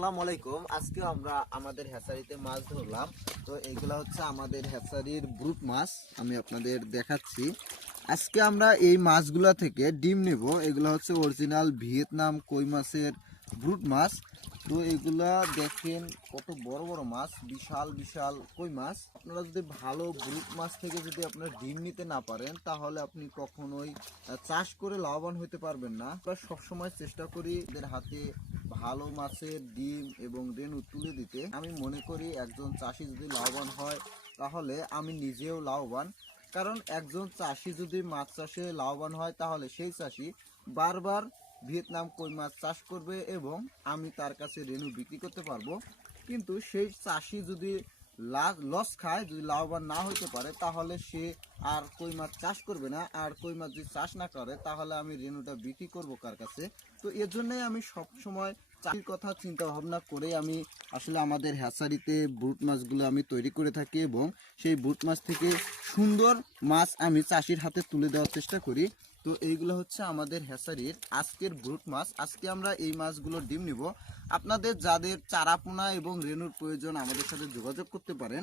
আসসালামু আলাইকুম। আজকে আমরা আমাদের হ্যাচারিতে মাছ ধরলাম। তো এইগুলা হচ্ছে আমাদের হ্যাচারির ব্রুট মাছ, আমি আপনাদের দেখাচ্ছি। আজকে আমরা এই মাছগুলা থেকে ডিম নেব। এগুলা হচ্ছে অরিজিনাল ভিয়েতনাম কই মাছের ব্রুট মাছ। তো এগুলা দেখেন কত বড় বড় মাছ, বিশাল বিশাল কই মাছ। আপনারা যদি ভালো ব্রুট মাছ থেকে যদি আপনারা ডিম নিতে না পারেন, তাহলে আপনি কখনোই চাষ করে লাভবান হতে পারবেন না। আমরা সবসময় চেষ্টা করি এদের হাতে ভালো মাছের ডিম এবং রেণু তুলে দিতে। আমি মনে করি একজন চাষি যদি লাভবান হয়, তাহলে আমি নিজেও লাভবান। কারণ একজন চাষি যদি মাছ চাষে লাভবান হয়, তাহলে সেই চাষি বারবার ভিয়েতনাম কই মাছ চাষ করবে এবং আমি তার কাছে রেণু বিক্রি করতে পারবো। কিন্তু সেই চাষি যদি লস খায়, যদি লাভবান না হতে পারে, তাহলে সে আর কই মাছ চাষ করবে না। আর কই মাছ যদি চাষ না করে, তাহলে আমি রেণুটা বিক্রি করবো কার কাছে? তো এর জন্যই আমি সব সময় চাষির কথা চিন্তা ভাবনা করে আমি আসলে আমাদের হ্যাচারিতে ব্রুট মাছগুলো আমি তৈরি করে থাকি এবং সেই ব্রুট মাছ থেকে সুন্দর মাছ আমি চাষির হাতে তুলে দেওয়ার চেষ্টা করি। তো এইগুলো হচ্ছে আমাদের হ্যাচারির আজকের ব্রুট মাছ। আজকে আমরা এই মাছগুলোর ডিম নিব। আপনাদের যাদের চারাপোনা এবং রেণুর প্রয়োজন, আমাদের সাথে যোগাযোগ করতে পারেন।